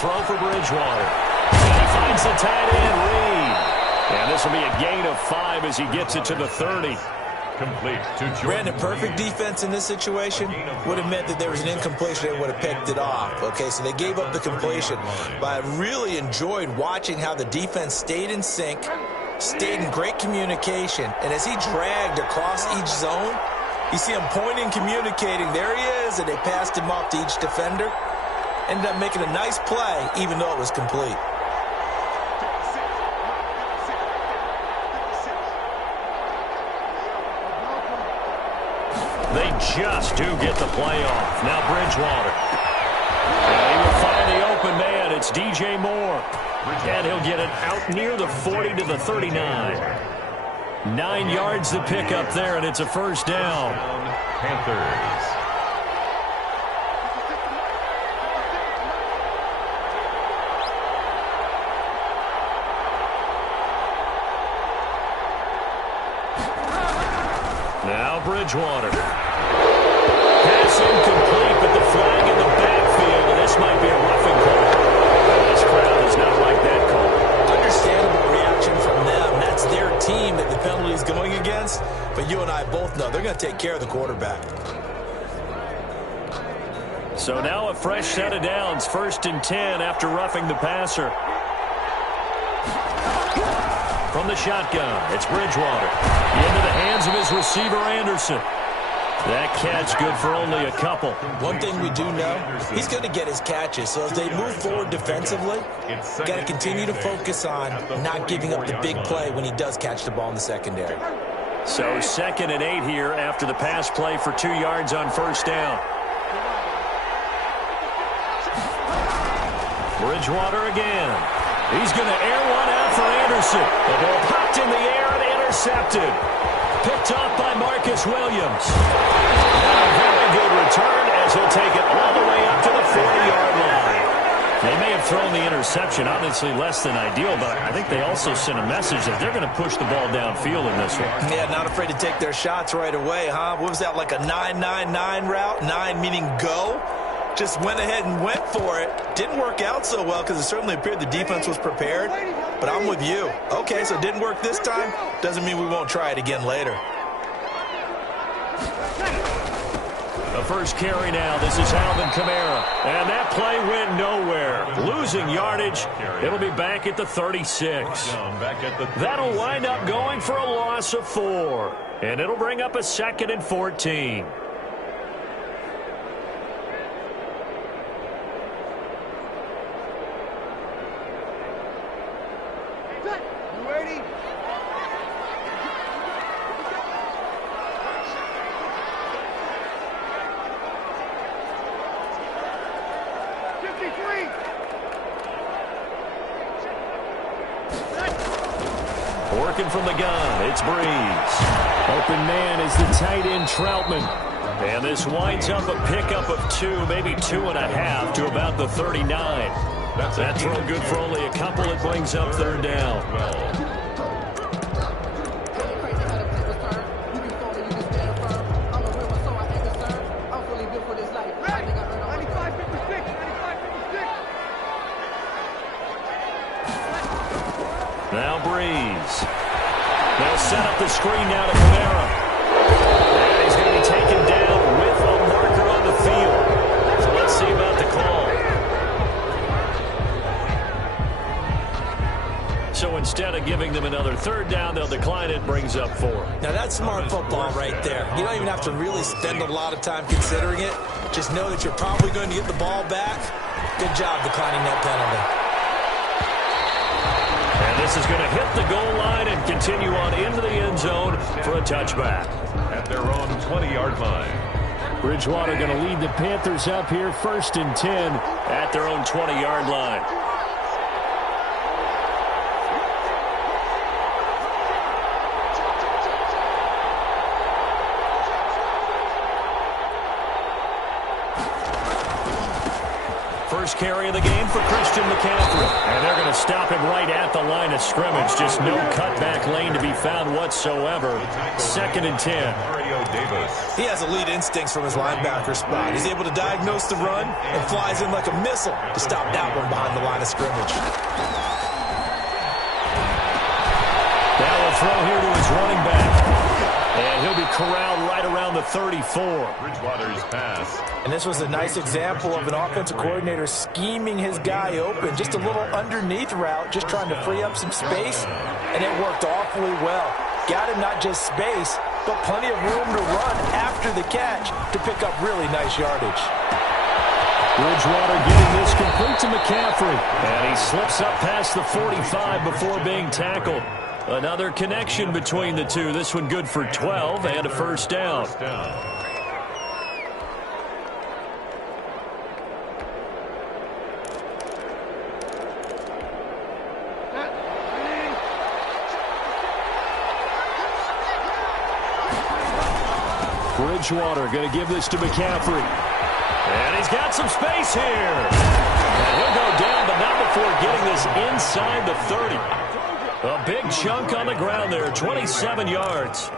throw for Bridgewater. And he finds the tight end, Reed. And this will be a gain of 5 as he gets it to the 30. Complete to Brandon, perfect defense in this situation would have meant that there was an incompletion. They would have picked it off. Okay, so they gave up the completion. But I really enjoyed watching how the defense stayed in sync, stayed in great communication. And as he dragged across each zone, you see him pointing, communicating. There he is, and they passed him off to each defender. Ended up making a nice play, even though it was complete. They just do get the play off. Now Bridgewater. And he will find the open man. It's DJ Moore. And he'll get it out near the 40 to the 39. 9 yards to pick up there, and it's a first down. Panthers. Now Bridgewater. Pass incomplete, but the flag in the backfield, and this might be a roughing call. This crowd does not like that call. Understandable reaction from them. That's their team that the penalty is going against. But you and I both know they're going to take care of the quarterback. So now a fresh set of downs, 1st and 10 after roughing the passer. From the shotgun, it's Bridgewater. Into the hands of his receiver, Anderson. That catch good for only a couple. One thing we do know, he's going to get his catches. So as they move forward defensively, got to continue to focus on not giving up the big play when he does catch the ball in the secondary. So 2nd and 8 here after the pass play for 2 yards on first down. Bridgewater again. He's going to air one out for Anderson. The ball popped in the air and intercepted. Picked off by Marcus Williams. And a very good return as he'll take it all the way up to the 40-yard line. They may have thrown the interception, obviously less than ideal, but I think they also sent a message that they're going to push the ball downfield in this one. Yeah, not afraid to take their shots right away, huh? What was that, like a 9-9-9 route? 9 meaning go? Just went ahead and went for it. Didn't work out so well because it certainly appeared the defense was prepared. But I'm with you. Okay, so it didn't work this time. Doesn't mean we won't try it again later. The first carry now. This is Alvin Kamara. And that play went nowhere. Losing yardage. It'll be back at the 36. That'll wind up going for a loss of 4. And it'll bring up a 2nd and 14. Working from the gun, it's Breeze. Open man is the tight end, Troutman. And this winds up a pickup of 2, maybe 2.5 to about the 39. That throw good for only a couple. It brings up 3rd down. Now Breeze. They'll set up the screen now to Kamara. And he's going to be taken down with a marker on the field. So let's see about the call. So instead of giving them another 3rd down, they'll decline it. Brings up 4. Now that's smart football right there. You don't even have to really spend a lot of time considering it. Just know that you're probably going to get the ball back. Good job declining that penalty. And this is going to hit the goal line and continue on into the end zone for a touchback. At their own 20-yard line. Bridgewater going to lead the Panthers up here, 1st and 10 at their own 20-yard line. First carry of the game for Christian McCaffrey. And they're going to stop him right at the line of of scrimmage. Just no cutback lane to be found whatsoever. 2nd and 10. He has elite instincts from his linebacker spot. He's able to diagnose the run and flies in like a missile to stop that one behind the line of scrimmage. Now a throw here to his running back. And he'll be corralled right around the 34. Bridgewater's pass. And this was a nice example of an offensive coordinator scheming his guy open. Just a little underneath route, just trying to free up some space. And it worked awfully well. Got him not just space, but plenty of room to run after the catch to pick up really nice yardage. Bridgewater getting this complete to McCaffrey. And he slips up past the 45 before being tackled. Another connection between the two. This one good for 12 and a first down. Bridgewater going to give this to McCaffrey. And he's got some space here. And he'll go down, but not before getting this inside the 30. A big chunk on the ground there, 27 yards.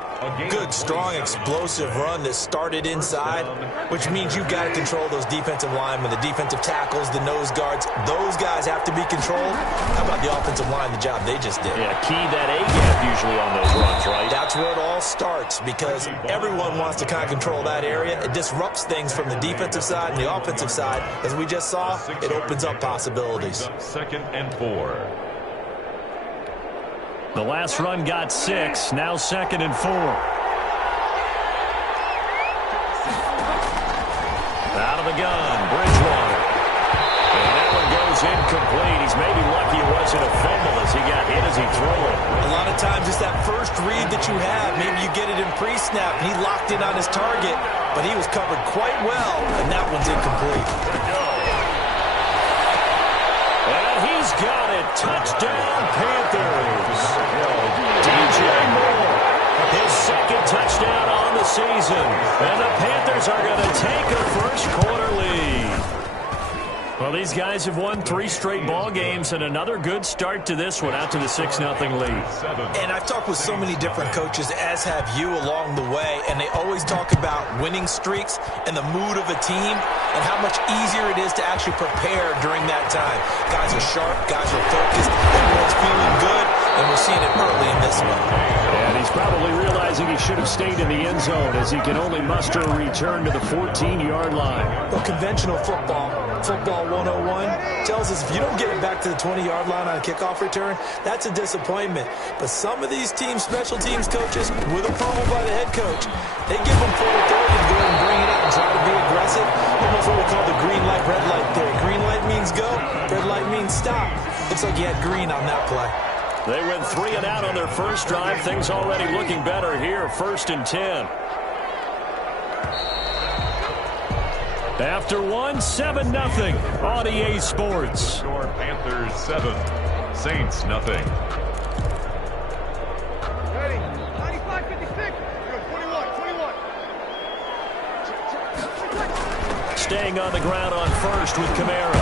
Good, strong, explosive run that started inside, which means you've got to control those defensive linemen, the defensive tackles, the nose guards. Those guys have to be controlled. How about the offensive line, the job they just did? Yeah, key that A-gap usually on those runs, right? That's where it all starts because everyone wants to kind of control that area. It disrupts things from the defensive side and the offensive side. As we just saw, it opens up possibilities. 2nd and 4. The last run got 6, now 2nd and 4. Out of the gun, Bridgewater. And that one goes incomplete. He's maybe lucky it wasn't a fumble as he got hit as he threw it. A lot of times it's that first read that you have. Maybe you get it in pre-snap and he locked in on his target, but he was covered quite well, and that one's incomplete. And he's got it. Touchdown, Panthers. DJ Moore, his 2nd touchdown on the season. And the Panthers are going to take a first quarter lead. Well, these guys have won 3 straight ball games and another good start to this one out to the 6-0 lead. And I've talked with so many different coaches, as have you along the way, and they always talk about winning streaks and the mood of a team and how much easier it is to actually prepare during that time. Guys are sharp, guys are focused, everyone's feeling good, and we're seeing it early in this one. And he's probably realizing he should have stayed in the end zone as he can only muster a return to the 14-yard line. Well, conventional football 101 tells us if you don't get it back to the 20-yard line on a kickoff return, that's a disappointment. But some of these teams, special teams coaches, with approval by the head coach, they give them full authority to go and bring it up and try to be aggressive. Almost what we call the green light, red light theory. Green light means go, red light means stop. Looks like you had green on that play. They went 3 and out on their first drive. Things already looking better here. 1st and 10. After 1, 7-0 on EA Sports. Score Panthers 7, Saints nothing. Ready? 95-56. 21. Staying on the ground on first with Kamara.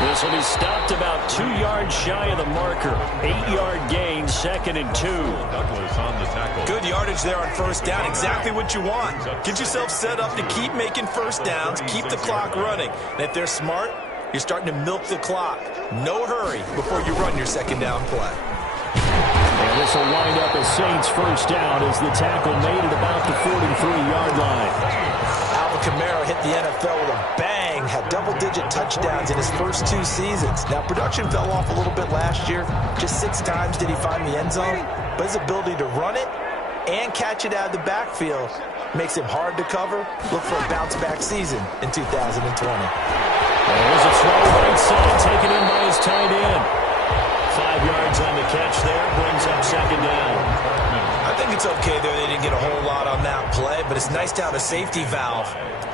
This will be stopped about 2 yards shy of the marker. 8-yard gain, 2nd and 2. Douglas on the tackle. Good yardage there on first down. Exactly what you want. Get yourself set up to keep making first downs, keep the clock running. And if they're smart, you're starting to milk the clock. No hurry before you run your 2nd down play. And this will wind up a Saints first down as the tackle made it about the 43-yard line. Kamara hit the NFL with a bang, had double-digit touchdowns in his first 2 seasons. Now, production fell off a little bit last year. Just 6 times did he find the end zone. But his ability to run it and catch it out of the backfield makes him hard to cover. Look for a bounce-back season in 2020. There's a throw right side, taken in by his tight end. 5 yards on the catch there, brings up 2nd down. I think it's okay there. They didn't get a whole lot on that play, but it's nice to have a safety valve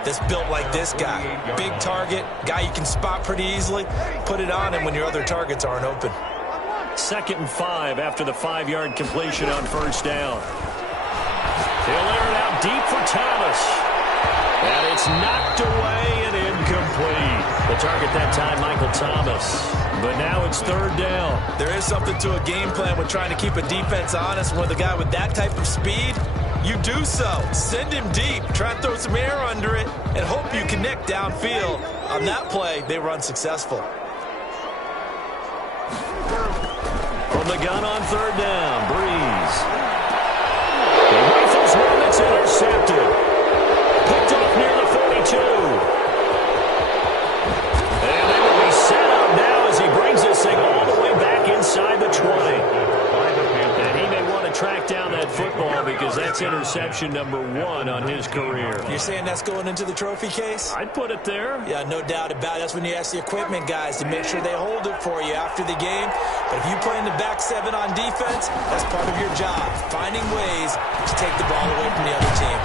that's built like this guy. Big target, guy you can spot pretty easily. Put it on him when your other targets aren't open. 2nd and 5 after the 5-yard completion on first down. He'll air it out deep for Thomas. And it's knocked away and incomplete. The target that time, Michael Thomas. But now it's third down. There is something to a game plan with trying to keep a defense honest. With a guy with that type of speed, you do so. Send him deep. Try and throw some air under it and hope you connect downfield. On that play, they run successful. From the gun on third down, Breeze. He rifles one that's intercepted. Picked off near the 42. And they will be set up now as he brings this thing all the way back inside the 20. And he may want to track down that football because that's interception number 1 on his career. You're saying that's going into the trophy case? I'd put it there. Yeah, no doubt about it. That's when you ask the equipment guys to make sure they hold it for you after the game. But if you play in the back 7 on defense, that's part of your job, finding ways to take the ball away from the other team.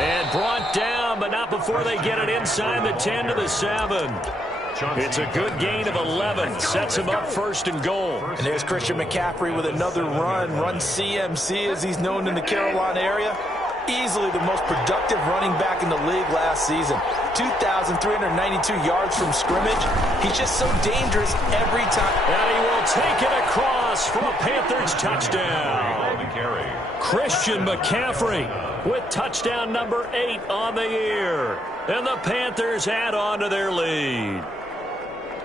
And brought down, but not before they get it inside the 10 to the 7. It's a good gain of 11. Sets him up first and goal. And there's Christian McCaffrey with another run CMC as he's known in the Carolina area. Easily the most productive running back in the league last season. 2,392 yards from scrimmage. He's just so dangerous every time. And he will take it across for a Panthers touchdown. Christian McCaffrey with touchdown number 8 on the year. And the Panthers add on to their lead.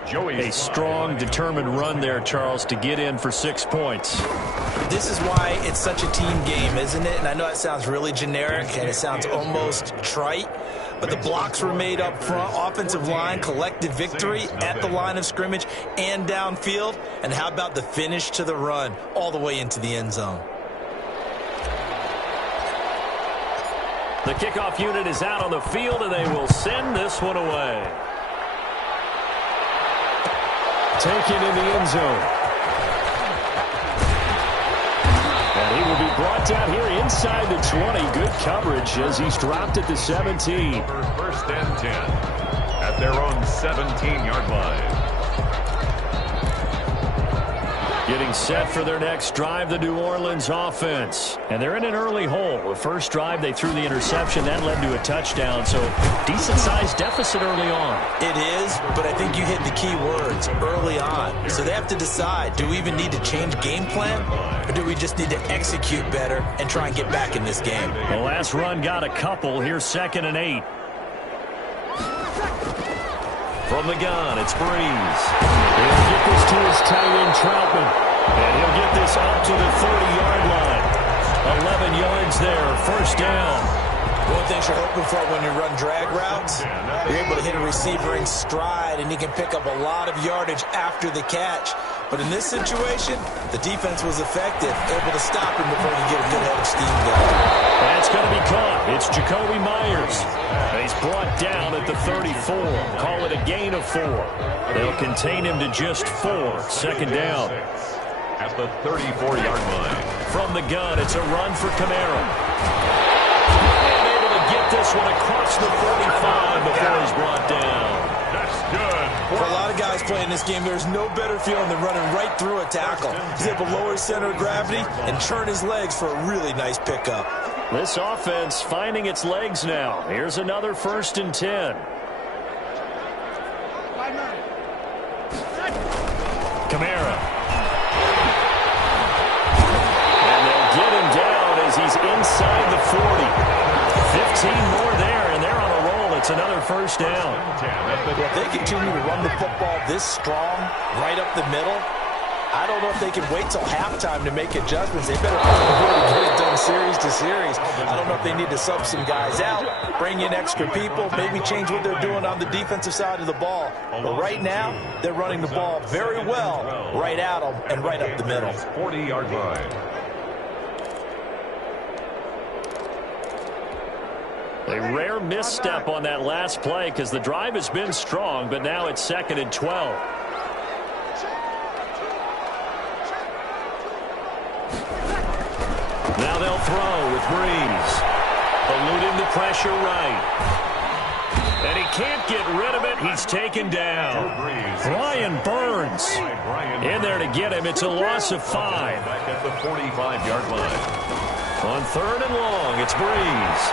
A strong, determined run there, Charles, to get in for 6 points. This is why it's such a team game, isn't it? And I know that sounds really generic and it sounds almost trite, but the blocks were made up front. Offensive line, collective victory at the line of scrimmage and downfield. And how about the finish to the run all the way into the end zone? The kickoff unit is out on the field, and they will send this one away. Taken in the end zone. And he will be brought down here inside the 20. Good coverage as he's dropped at the 17. First and 10 at their own 17-yard line. Getting set for their next drive, the New Orleans offense. And they're in an early hole. The first drive, they threw the interception. That led to a touchdown, so decent-sized deficit early on. It is, but I think you hit the key words, early on. So they have to decide, do we even need to change game plan, or do we just need to execute better and try and get back in this game? The last run got a couple. Here's 2nd and 8. From the gun, it's Breeze. He'll get this to his tight end, Troutman. And he'll get this up to the 30-yard line. 11 yards there, first down. One thing you're hoping for when you run drag routes, you're able to hit a receiver in stride, and he can pick up a lot of yardage after the catch. But in this situation, the defense was effective, able to stop him before he get a good head of steam going. That's going to be caught. It's Jacoby Myers. And he's brought down at the 34. Call it a gain of 4. They'll contain him to just 4. Second down. At the 34-yard line. From the gun, it's a run for Kamara. And able to get this one across the 45 before he's brought down. That's good. For a lot of guys playing this game, there's no better feeling than running right through a tackle. He's able to lower his center of gravity and turn his legs for a really nice pickup. This offense finding its legs now. Here's another 1st and 10. Kamara. And they'll get him down as he's inside the 40. 15 more there, and they're on a roll. It's another first down. If they continue to run the football this strong, right up the middle, I don't know if they can wait till halftime to make adjustments. They better get it done series to series. I don't know if they need to sub some guys out, bring in extra people, maybe change what they're doing on the defensive side of the ball. But right now, they're running the ball very well right at them and right up the middle. 40-yard line. A rare misstep on that last play because the drive has been strong, but now it's 2nd and 12. Now they'll throw with Breeze. Eluding the pressure right. And he can't get rid of it. He's taken down. Brian Burns in there to get him. It's a loss of 5. Back at the 45-yard line. On 3rd and long, it's Breeze.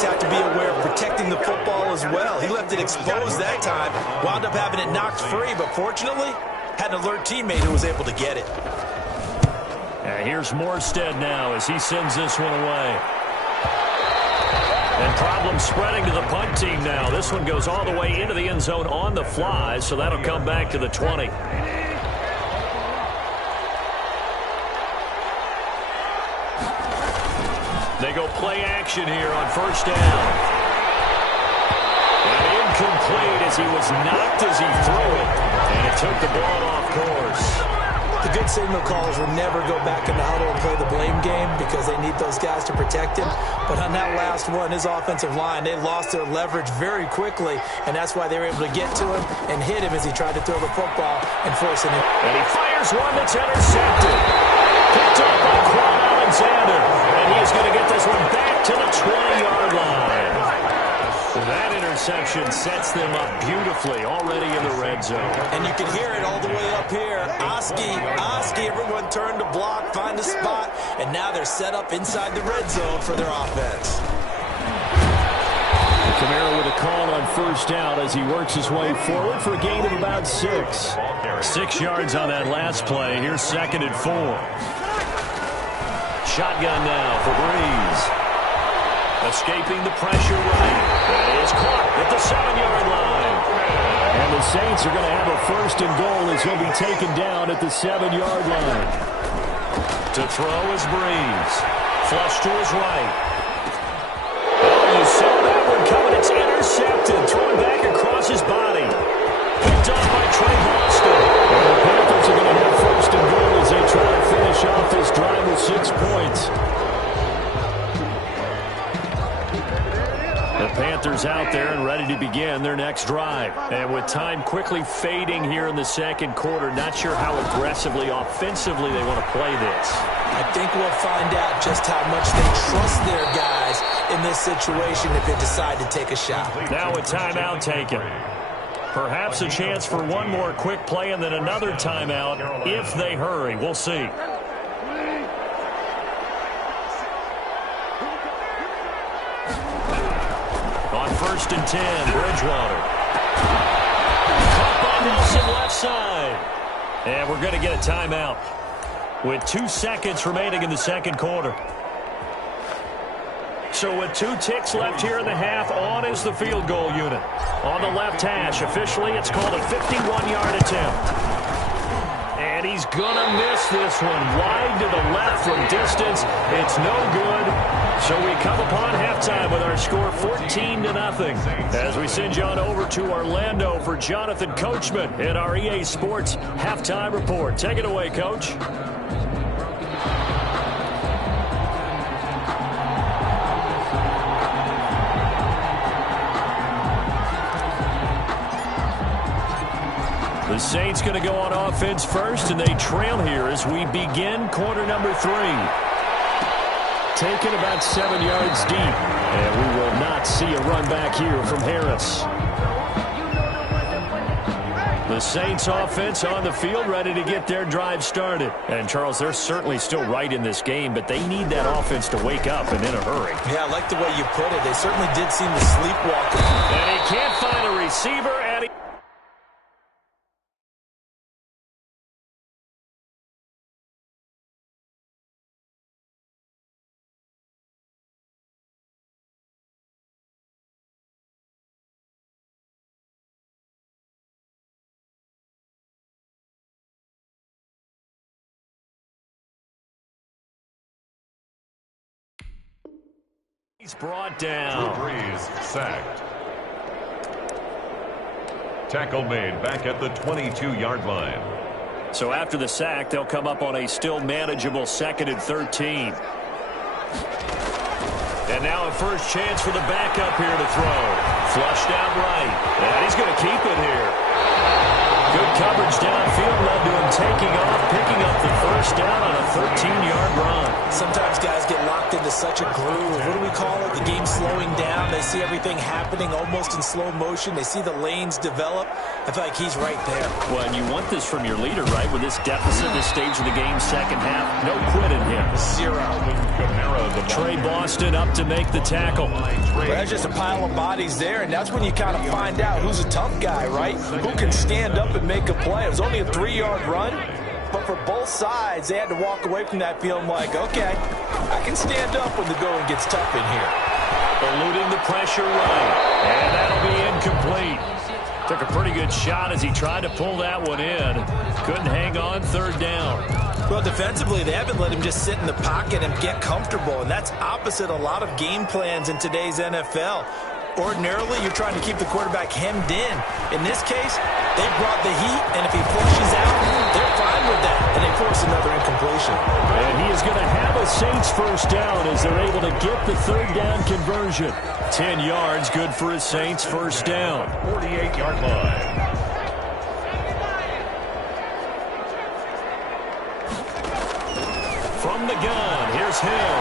quarterbacks have to be aware of protecting the football as well. He left it exposed that time, wound up having it knocked free, but fortunately, had an alert teammate who was able to get it. Here's Morstead now as he sends this one away. And problems spreading to the punt team now. This one goes all the way into the end zone on the fly, so that'll come back to the 20. They go play action here on first down. And incomplete as he was knocked as he threw it. And it took the ball off course. The good signal callers will never go back in the huddle and play the blame game because they need those guys to protect him. But on that last one, his offensive line, they lost their leverage very quickly, and that's why they were able to get to him and hit him as he tried to throw the football and force it in. And he fires one that's intercepted. Picked up by Quan Alexander. And he is going to get this one back to the 20-yard line. That interception sets them up beautifully already in the red zone. And you can hear it all the way up here. Oski, everyone turned to block, find a spot, and now they're set up inside the red zone for their offense. Kamara with a call on first down as he works his way forward for a gain of about 6. 6 yards on that last play. Here's 2nd and 4. Shotgun now for Breeze. Escaping the pressure right. That is caught at the 7-yard line. And the Saints are going to have a 1st and goal as he'll be taken down at the 7-yard line. To throw is Breeze. Flush to his right. Oh, you saw that one coming. It's intercepted. Thrown back across his body. Picked up by Trey Boston. And the Panthers are going to have 1st and goal as they try to finish off this drive with 6 points. The Panthers out there and ready to begin their next drive. And with time quickly fading here in the 2nd quarter, not sure how aggressively, offensively they want to play this. I think we'll find out just how much they trust their guys in this situation if they decide to take a shot. Now a timeout taken. Perhaps a chance for one more quick play and then another timeout if they hurry. We'll see. On 1st and 10, Bridgewater. Caught by Nelson left side. And we're going to get a timeout with 2 seconds remaining in the 2nd quarter. So with 2 ticks left here in the half, on is the field goal unit. On the left hash, officially it's called a 51-yard attempt. And he's going to miss this one. Wide to the left from distance. It's no good. So we come upon halftime with our score 14-0. As we send you on over to Orlando for Jonathan Coachman in our EA Sports Halftime Report. Take it away, Coach. The Saints going to go on offense first, and they trail here as we begin quarter number 3. Taken about 7 yards deep, and we will not see a run back here from Harris. The Saints offense on the field ready to get their drive started. And, Charles, they're certainly still right in this game, but they need that offense to wake up and in a hurry. Yeah, I like the way you put it. They certainly did seem to sleepwalk. And he can't find a receiver, and he... He's brought down. Drew Brees sacked. Tackle made back at the 22-yard line. So after the sack, they'll come up on a still manageable 2nd and 13. And now a first chance for the backup here to throw. Flushed out right. And he's going to keep it here. Good coverage downfield led to him taking off, picking up the first down on a 13-yard run. Sometimes guys get locked into such a groove. What do we call it? The game slowing down. They see everything happening almost in slow motion. They see the lanes develop. I feel like he's right there. Well, and you want this from your leader, right? With this deficit, this stage of the game, second half, no quit in him. 0. Trey Boston up to make the tackle. Well, there's just a pile of bodies there, and that's when you kind of find out who's a tough guy, right? Who can stand up and make a play. It was only a 3-yard run, but for both sides, they had to walk away from that feeling like, okay, I can stand up when the going gets tough in here. Eluding the pressure right, and that'll be incomplete. Took a pretty good shot as he tried to pull that one in. Couldn't hang on third down. Well, defensively, they haven't let him just sit in the pocket and get comfortable, and that's opposite a lot of game plans in today's NFL. Ordinarily, you're trying to keep the quarterback hemmed in. In this case, they brought the heat, and if he flushes out, they're fine with that, and they force another incompletion. And he is going to have a Saints first down as they're able to get the third down conversion. 10 yards, good for a Saints first down. 48-yard line. From the gun, here's Hill.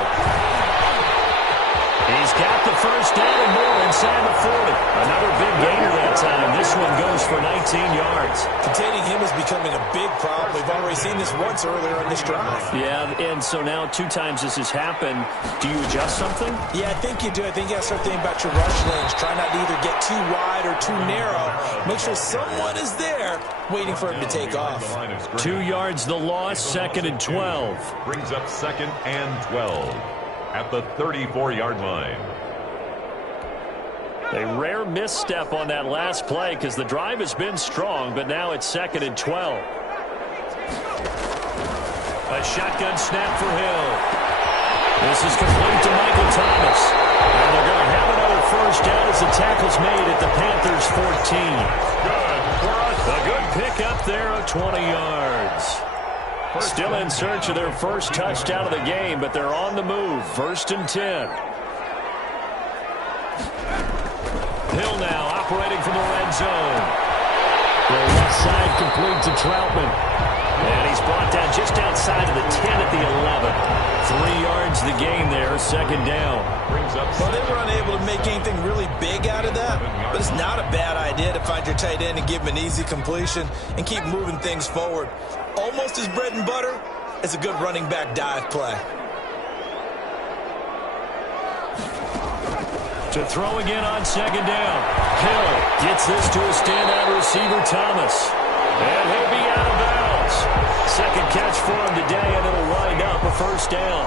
He's got the first down and more inside the 40. Another big gainer that time. This one goes for 19 yards. Containing him is becoming a big problem. We've already seen this once earlier in this drive. Yeah, and so now 2 times this has happened. Do you adjust something? Yeah, I think you do. I think you got to start thinking about your rush lanes. Try not to either get too wide or too narrow. Make sure someone is there waiting for him to take off. 2 yards the loss, 2nd and 12. Brings up 2nd and 12 at the 34-yard line. A rare misstep on that last play because the drive has been strong, but now it's 2nd and 12. A shotgun snap for Hill. This is complete to Michael Thomas. And they're going to have another first down as the tackle's made at the Panthers 14. Good for us. A good pick up there of 20 yards. Still in search of their first touchdown of the game, but they're on the move. 1st and 10. Hill now operating from the red zone. The left side complete to Troutman. And he's brought down just outside of the 10 at the 11. 3 yards the gain there, 2nd down. Well, they were unable to make anything really big out of that, but it's not a bad idea to find your tight end and give him an easy completion and keep moving things forward. Almost as bread and butter as a good running back dive play. To throw again on 2nd down. Hill gets this to a standout receiver, Thomas. And he'll be out of bounds. 2nd catch for him today, and it'll wind up a first down.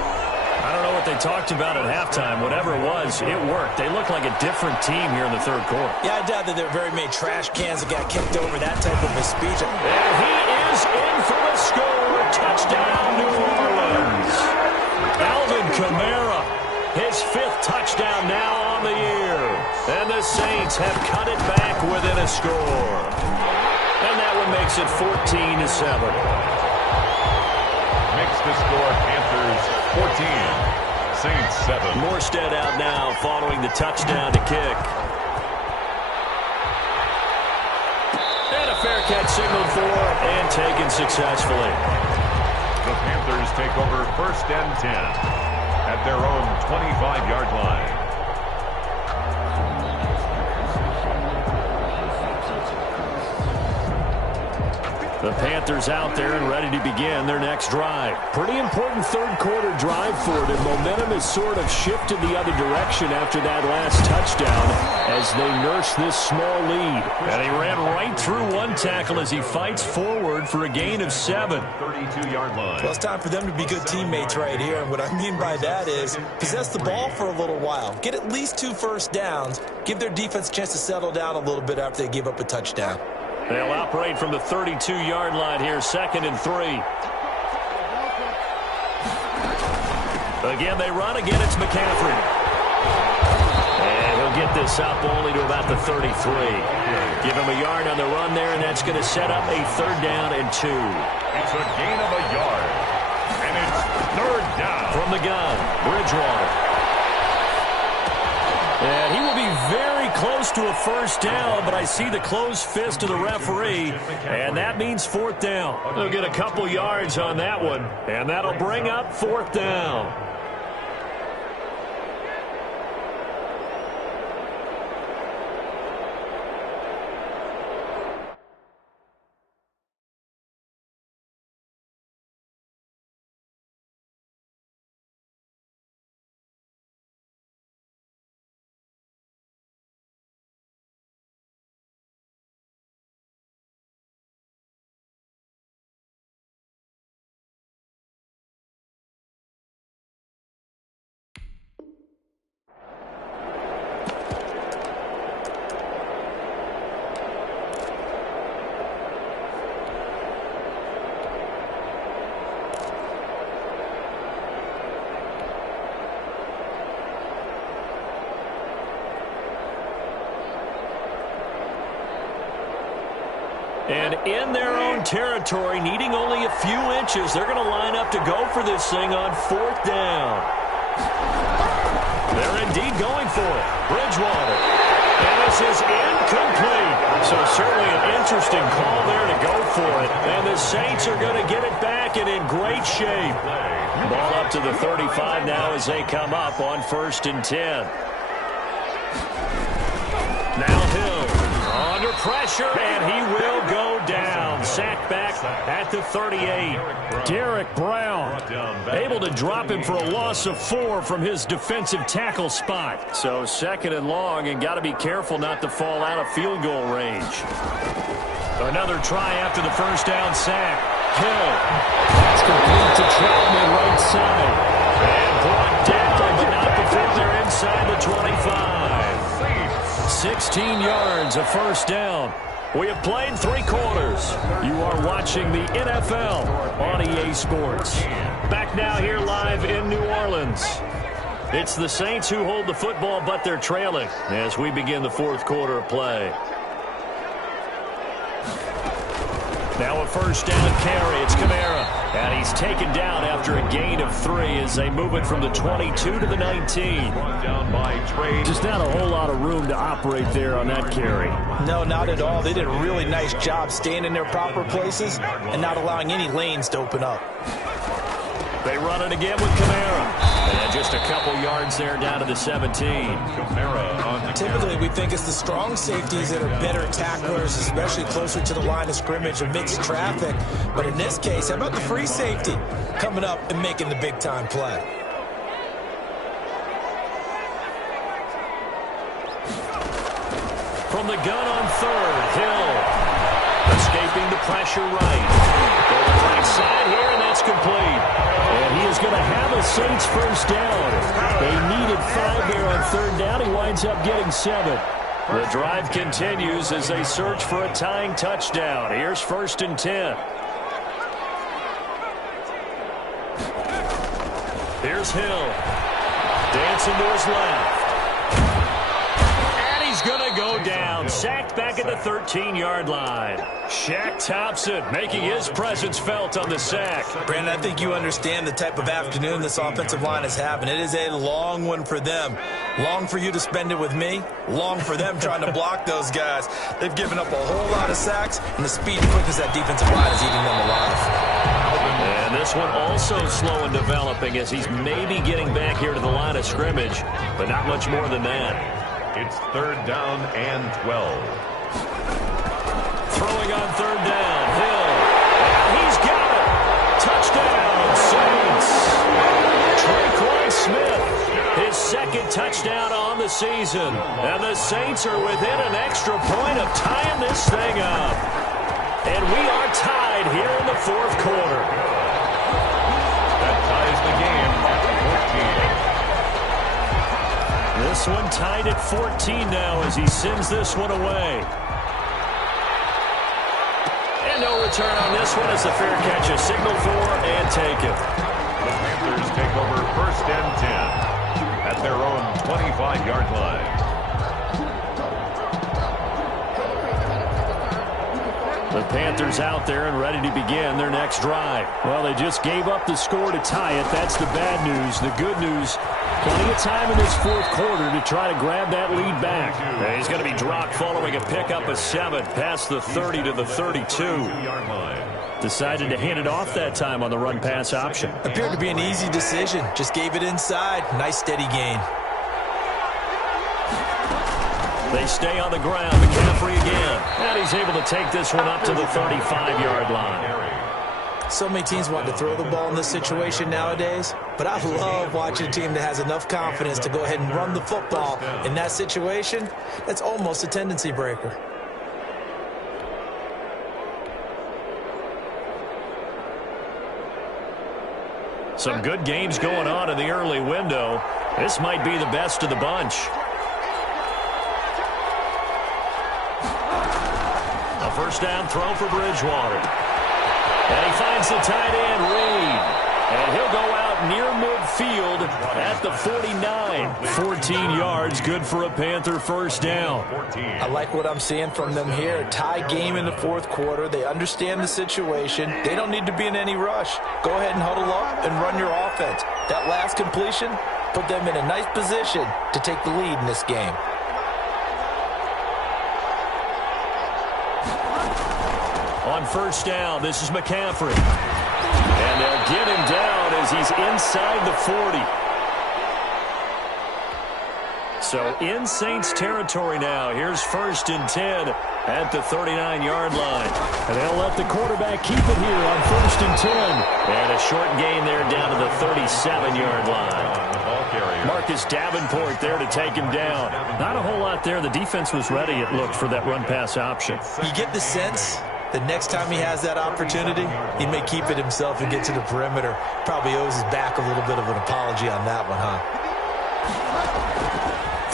I don't know what they talked about at halftime. Whatever it was, it worked. They look like a different team here in the 3rd quarter. Yeah, I doubt that there are very many trash cans that got kicked over that type of a speech. And he is in for the score. Touchdown, New Orleans. Alvin Kamara, his 5th touchdown now on the year. And the Saints have cut it back within a score. And that one makes it 14-7. Makes the score Panthers 14, Saints 7. Morstead out now following the touchdown to kick. And a fair catch signaled for and taken successfully. The Panthers take over 1st and 10 at their own 25-yard line. The Panthers out there and ready to begin their next drive. Pretty important 3rd quarter drive for them. Momentum has sort of shifted the other direction after that last touchdown as they nurse this small lead. And he ran right through one tackle as he fights forward for a gain of 7. 32-yard line. Well, it's time for them to be good teammates right here. And what I mean by that is possess the ball for a little while. Get at least 2 first downs. Give their defense a chance to settle down a little bit after they give up a touchdown. They'll operate from the 32-yard line here, 2nd and 3. Again, they run. Again, it's McCaffrey. And he'll get this up only to about the 33. Give him a yard on the run there, and that's going to set up a 3rd down and 2. It's a gain of a yard. And it's 3rd down. From the gun, Bridgewater. And he will be very close to a first down, but I see the closed fist of the referee, and that means fourth down. They'll get a couple yards on that one, and that'll bring up fourth down. And in their own territory, needing only a few inches, they're going to line up to go for this thing on fourth down. They're indeed going for it. Bridgewater. And this is incomplete. So certainly an interesting call there to go for it. And the Saints are going to get it back and in great shape. Ball up to the 35 now as they come up on 1st and 10. Now Hill under pressure, and he will go down. Sacked back at the 38. Derek Brown able to drop him for a loss of 4 from his defensive tackle spot. So 2nd and long, and got to be careful not to fall out of field goal range. Another try after the first down sack. Hill. That's complete to Troutman right side. And brought down, but not before they're inside the 25. 16 yards, a first down. We have played 3 quarters. You are watching the NFL on EA Sports. Back now here live in New Orleans. It's the Saints who hold the football, but they're trailing as we begin the 4th quarter of play. Now a first down carry. It's Kamara. And he's taken down after a gain of 3 as they move it from the 22 to the 19. Down by trade. Just not a whole lot of room to operate there on that carry. No, not at all. They did a really nice job staying in their proper places and not allowing any lanes to open up. They run it again with Kamara. And just a couple yards there down to the 17. Kamara on the Typically, we think it's the strong safeties that are better tacklers, especially closer to the line of scrimmage amidst traffic. But in this case, how about the free safety coming up and making the big-time play? From the gun on 3rd, Hill. Escaping the pressure right. Going right side here, and that's complete. And he is going to have a Saints first down. They needed 5 there on 3rd down. He winds up getting 7. The drive continues as they search for a tying touchdown. Here's 1st and 10. Here's Hill. Dancing to his left. And he's going to go down. Sacked back at the 13-yard line. Shaq Thompson making his presence felt on the sack. Brandon, I think you understand the type of afternoon this offensive line is having. It is a long one for them. Long for you to spend it with me. Long for them trying to block those guys. They've given up a whole lot of sacks, and the speed and quickness that defensive line is eating them alive. And this one also slow in developing as he's maybe getting back here to the line of scrimmage, but not much more than that. It's 3rd down and 12. Throwing on 3rd down, Hill. And he's got it. Touchdown, Saints. Traquan Smith, his 2nd touchdown on the season. And the Saints are within an extra point of tying this thing up. And we are tied here in the 4th quarter. That ties the game at 14. This one tied at 14 now as he sends this one away. And no return on this one as the fair catch is signaled for and taken. The Panthers take over 1st and 10 at their own 25-yard line. The Panthers out there and ready to begin their next drive. Well, they just gave up the score to tie it. That's the bad news. The good news, Plenty of time in this fourth quarter to try to grab that lead back. And he's going to be dropped following a pickup of 7 past the 30 to the 32. Decided to hand it off that time on the run-pass option. Appeared to be an easy decision. Just gave it inside. Nice steady gain. They stay on the ground. McCaffrey again. And he's able to take this one up to the 35-yard line. So many teams want to throw the ball in this situation nowadays, but I love watching a team that has enough confidence to go ahead and run the football. In that situation, that's almost a tendency breaker. Some good games going on in the early window. This might be the best of the bunch. A first down throw for Bridgewater. And he finds the tight end, Reed. And he'll go out near midfield at the 49. 14 yards, good for a Panther first down. I like what I'm seeing from them here. Tie game in the fourth quarter. They understand the situation. They don't need to be in any rush. Go ahead and huddle up and run your offense. That last completion put them in a nice position to take the lead in this game. On first down, this is McCaffrey. And they'll get him down as he's inside the 40. So in Saints territory now. Here's first and 10 at the 39-yard line. And they'll let the quarterback keep it here on first and 10. And a short gain there down to the 37-yard line. Marcus Davenport there to take him down. Not a whole lot there. The defense was ready, it looked, for that run-pass option. You get the sense the next time he has that opportunity, he may keep it himself and get to the perimeter. Probably owes his back a little bit of an apology on that one, huh?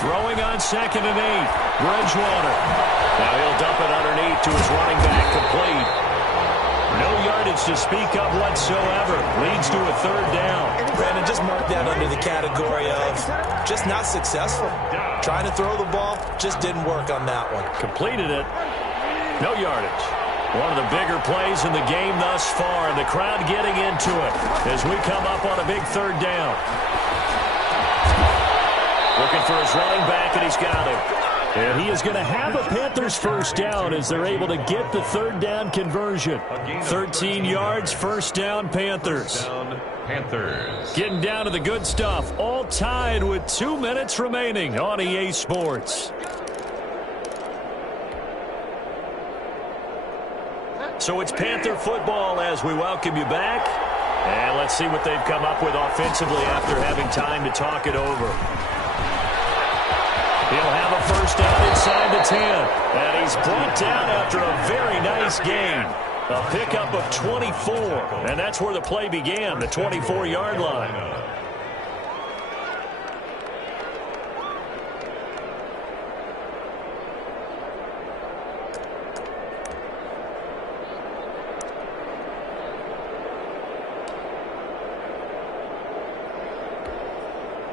Throwing on second and 8. Bridgewater. Now he'll dump it underneath to his running back, complete. No yardage to speak of whatsoever. Leads to a third down. Brandon, just mark that under the category of just not successful. Trying to throw the ball, just didn't work on that one. Completed it. No yardage. One of the bigger plays in the game thus far. The crowd getting into it as we come up on a big third down. Looking for his running back, and he's got him. And he is going to have a Panthers first down as they're able to get the third down conversion. 13 yards, first down, Panthers. Getting down to the good stuff. All tied with 2 minutes remaining on EA Sports. So it's Panther football as we welcome you back. And let's see what they've come up with offensively after having time to talk it over. He'll have a first down inside the 10. And he's brought down after a very nice gain. A pickup of 24. And that's where the play began, the 24-yard line.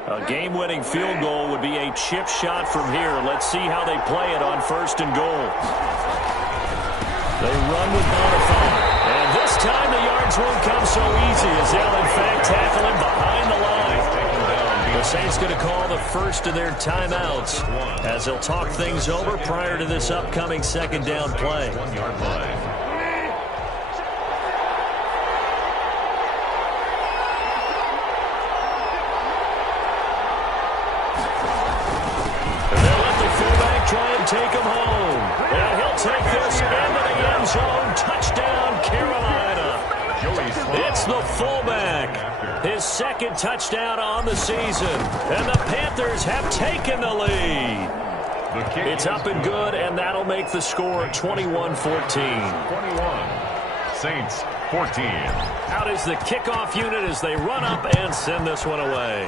A game-winning field goal would be a chip shot from here. Let's see how they play it on first and goal. They run with Bonifant. And this time the yards won't come so easy as they'll, in fact, tackle him behind the line. The Saints going to call the first of their timeouts as they'll talk things over prior to this upcoming second down play. 1-yard line. Try and take him home. And he'll take this into the end zone. Touchdown, Carolina. It's the fullback. His second touchdown on the season. And the Panthers have taken the lead. It's up and good, and that'll make the score 21-14. 21. Saints 14. Out is the kickoff unit as they run up and send this one away.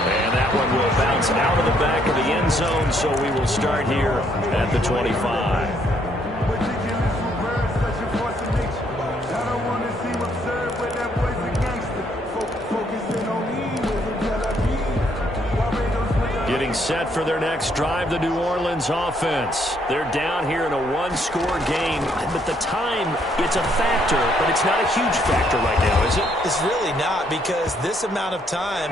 And that one will bounce out of the back of the end zone, so we will start here at the 25. Getting set for their next drive, the New Orleans offense. They're down here in a one-score game, but the time, it's a factor, but it's not a huge factor right now, is it? It's really not, because this amount of time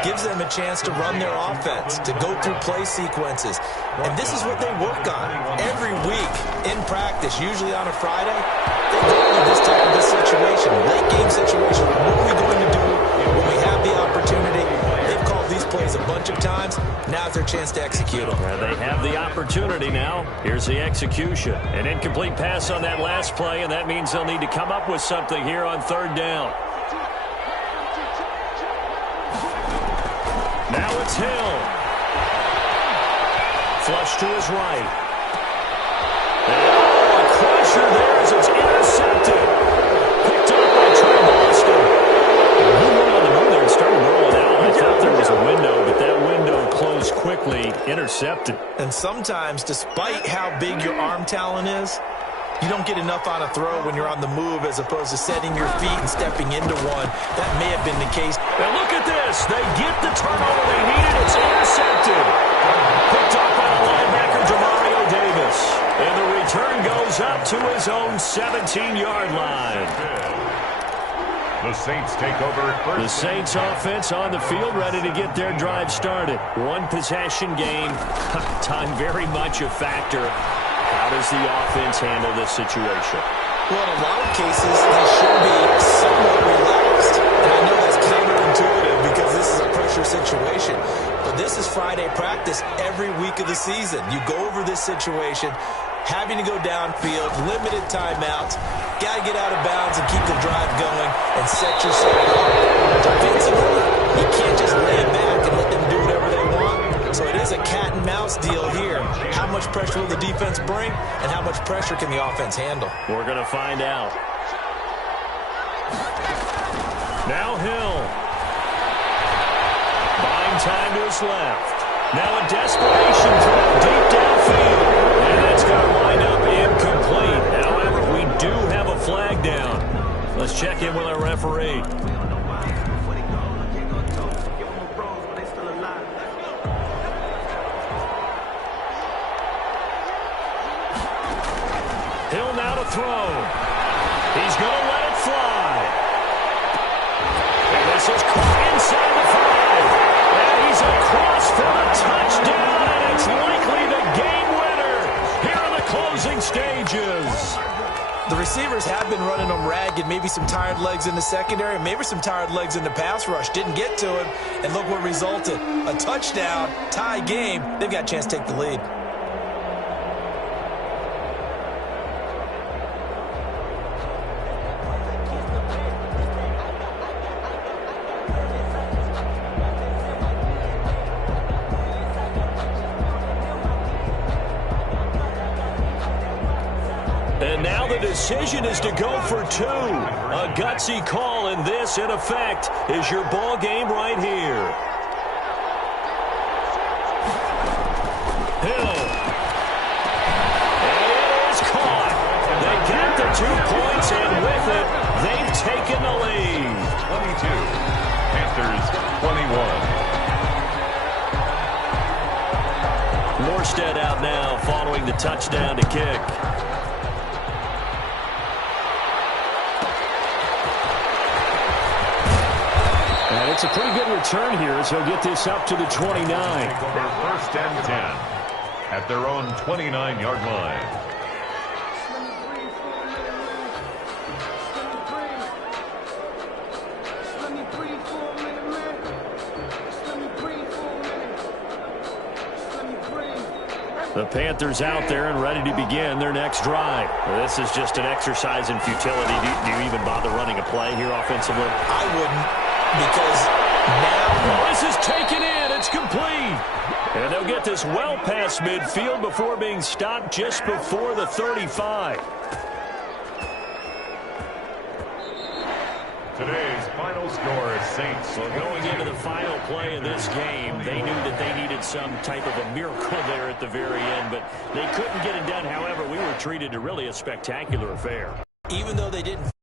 gives them a chance to run their offense, to go through play sequences. And this is what they work on every week in practice, usually on a Friday. They go into this type of a situation, late game situation. What are we going to do when we have the opportunity? They've called these plays a bunch of times. Now's their chance to execute them. They have the opportunity now. Here's the execution. An incomplete pass on that last play, and that means they'll need to come up with something here on third down. Now it's Hill. Flush to his right. And a crusher there as it's intercepted. Picked up by Trey Boston. He went on the move there and started rolling out. I thought there was a window, but that window closed quickly. Intercepted. And sometimes, despite how big your arm talent is, you don't get enough on a throw when you're on the move as opposed to setting your feet and stepping into one. That may have been the case. And look at this. They get the turnover they needed. It's intercepted. Picked up by the linebacker, Demario Davis. And the return goes up to his own 17-yard line. The Saints take over first. The Saints offense on the field, ready to get their drive started. One possession game. Time very much a factor. How does the offense handle this situation? Well, in a lot of cases, they should be somewhat relaxed. And I know that's counterintuitive because this is a pressure situation. But this is Friday practice every week of the season. You go over this situation, having to go downfield, limited timeouts, got to get out of bounds and keep the drive going and set yourself up defensively. You can't just lay back and let them do whatever they want. So it is a cat and mouse deal here. How much pressure will the defense bring, and how much pressure can the offense handle? We're going to find out. Now Hill. Buying time to his left. Now a desperation throw deep downfield. And that's going to wind up incomplete. However, we do have a flag down. Let's check in with our referee. Hill now to throw. He's going to let it fly. And this is caught inside the 5. And he's across for the touchdown. And it's likely the game winner here in the closing stages. The receivers have been running them ragged. Maybe some tired legs in the secondary, maybe some tired legs in the pass rush. Didn't get to him. And look what resulted. A touchdown, tie game. They've got a chance to take the lead. And now the decision is to go for 2. A gutsy call, and this, in effect, is your ball game right here. Hill. And it is caught. They get the 2 points, and with it, they've taken the lead. 22. Panthers 21. Morstead out now following the touchdown to kick. And it's a pretty good return here as he'll get this up to the 29. Over first and 10 at their own 29-yard line. The Panthers out there and ready to begin their next drive. This is just an exercise in futility. Do you even bother running a play here offensively? I wouldn't, because now... This is taken in. It's complete. And they'll get this well past midfield before being stopped just before the 35. Today's final score is Saints. So going into the final play of this game, they knew that they needed some type of a miracle there at the very end, but they couldn't get it done. However, we were treated to really a spectacular affair. Even though they didn't